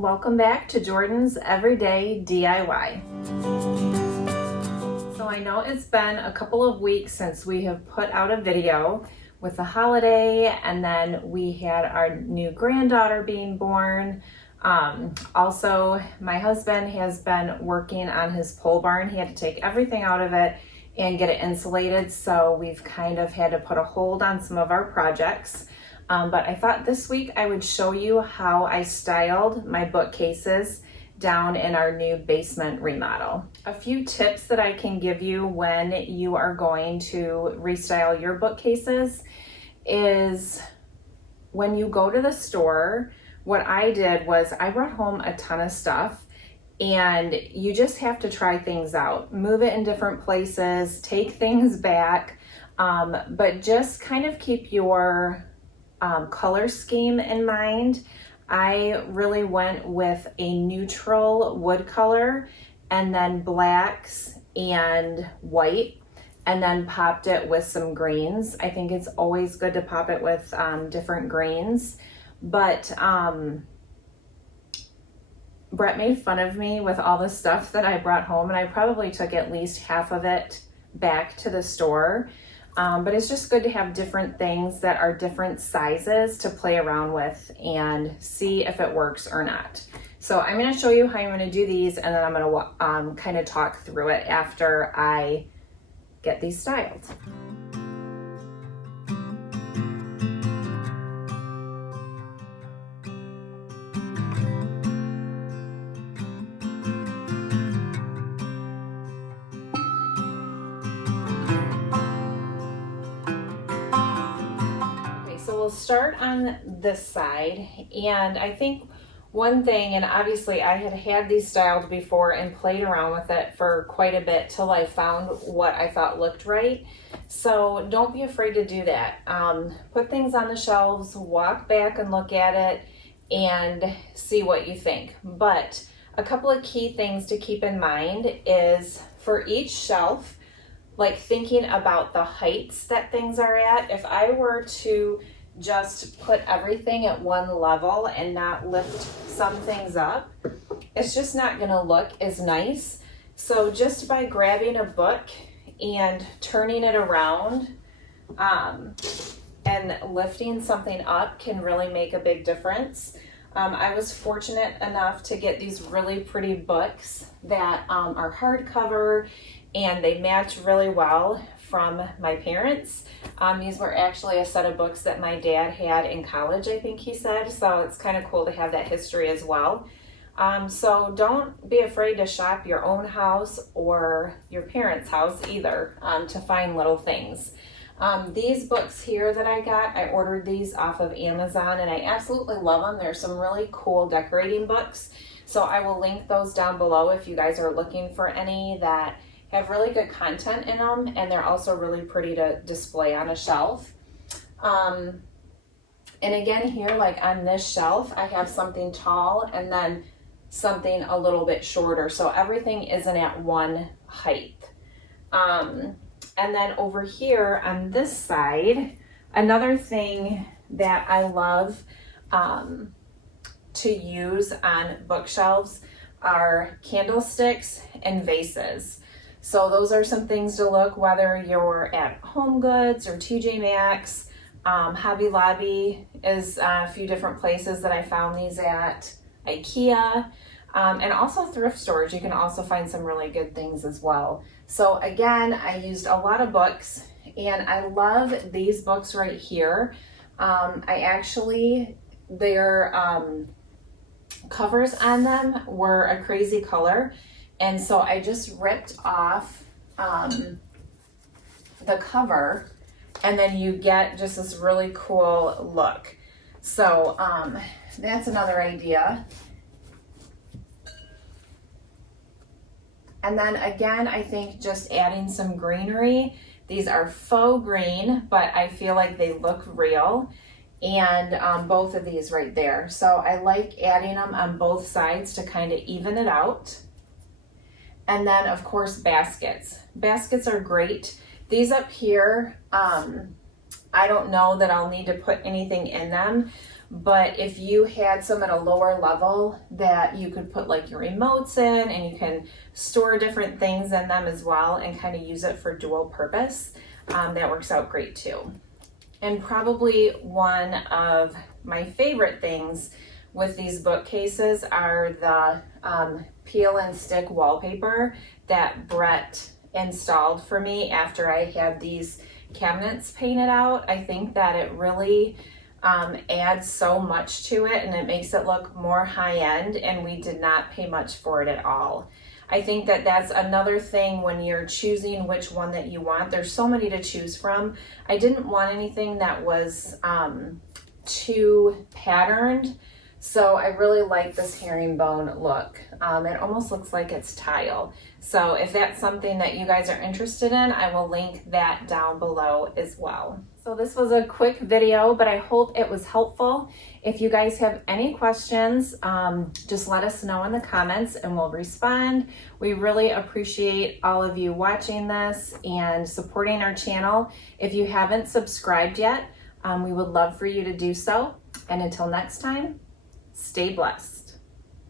Welcome back to Jordan's Everyday DIY. So I know it's been a couple of weeks since we have put out a video with the holiday, and then we had our new granddaughter being born. Also, my husband has been working on his pole barn. He had to take everything out of it and get it insulated, so we've kind of had to put a hold on some of our projects. But I thought this week I would show you how I styled my bookcases down in our new basement remodel. A few tips that I can give you when you are going to restyle your bookcases is when you go to the store, what I did was I brought home a ton of stuff, and you just have to try things out. Move it in different places, take things back, but just kind of keep your color scheme in mind. I really went with a neutral wood color and then blacks and white, and then popped it with some greens. I think it's always good to pop it with different greens. But Brett made fun of me with all the stuff that I brought home, and I probably took at least half of it back to the store. But it's just good to have different things that are different sizes to play around with and see if it works or not. So I'm going to show you how I'm going to do these, and then I'm going to kind of talk through it after I get these styled. We'll start on this side, and I think one thing, and obviously I had these styled before and played around with it for quite a bit till I found what I thought looked right. So don't be afraid to do that. Put things on the shelves, walk back and look at it and see what you think. But a couple of key things to keep in mind is for each shelf, like thinking about the heights that things are at. If I were to just put everything at one level and not lift some things up, it's just not going to look as nice. So just by grabbing a book and turning it around and lifting something up can really make a big difference. I was fortunate enough to get these really pretty books that are hardcover, and they match really well from my parents. These were actually a set of books that my dad had in college, I think he said, so it's kind of cool to have that history as well. So don't be afraid to shop your own house or your parents' house either to find little things. These books here that I got, I ordered these off of Amazon, and I absolutely love them. There's some really cool decorating books, so I will link those down below if you guys are looking for any that have really good content in them, and they're also really pretty to display on a shelf. And again here, like on this shelf, I have something tall and then something a little bit shorter, so everything isn't at one height. And then over here on this side, another thing that I love to use on bookshelves are candlesticks and vases. So those are some things to look, whether you're at Home Goods or TJ Maxx. Hobby Lobby is a few different places that I found these at, IKEA, and also thrift stores. You can also find some really good things as well. So again, I used a lot of books, and I love these books right here. Their covers on them were a crazy color, and so I just ripped off the cover, and then you get just this really cool look. So that's another idea. And then again, I think just adding some greenery. These are faux green, but I feel like they look real. And both of these right there. So I like adding them on both sides to kind of even it out. And then of course baskets. Baskets are great. These up here, I don't know that I'll need to put anything in them, but if you had some at a lower level that you could put like your remotes in, and you can store different things in them as well and kind of use it for dual purpose, that works out great too. And probably one of my favorite things with these bookcases are the peel and stick wallpaper that Brett installed for me after I had these cabinets painted out. I think that it really adds so much to it, and it makes it look more high-end, and we did not pay much for it at all. I think that that's another thing when you're choosing which one that you want. There's so many to choose from. I didn't want anything that was too patterned, so I really like this herringbone look. It almost looks like it's tile. So if that's something that you guys are interested in, I will link that down below as well. So this was a quick video, but I hope it was helpful. If you guys have any questions, just let us know in the comments and we'll respond. We really appreciate all of you watching this and supporting our channel. If you haven't subscribed yet, we would love for you to do so. And until next time, stay blessed.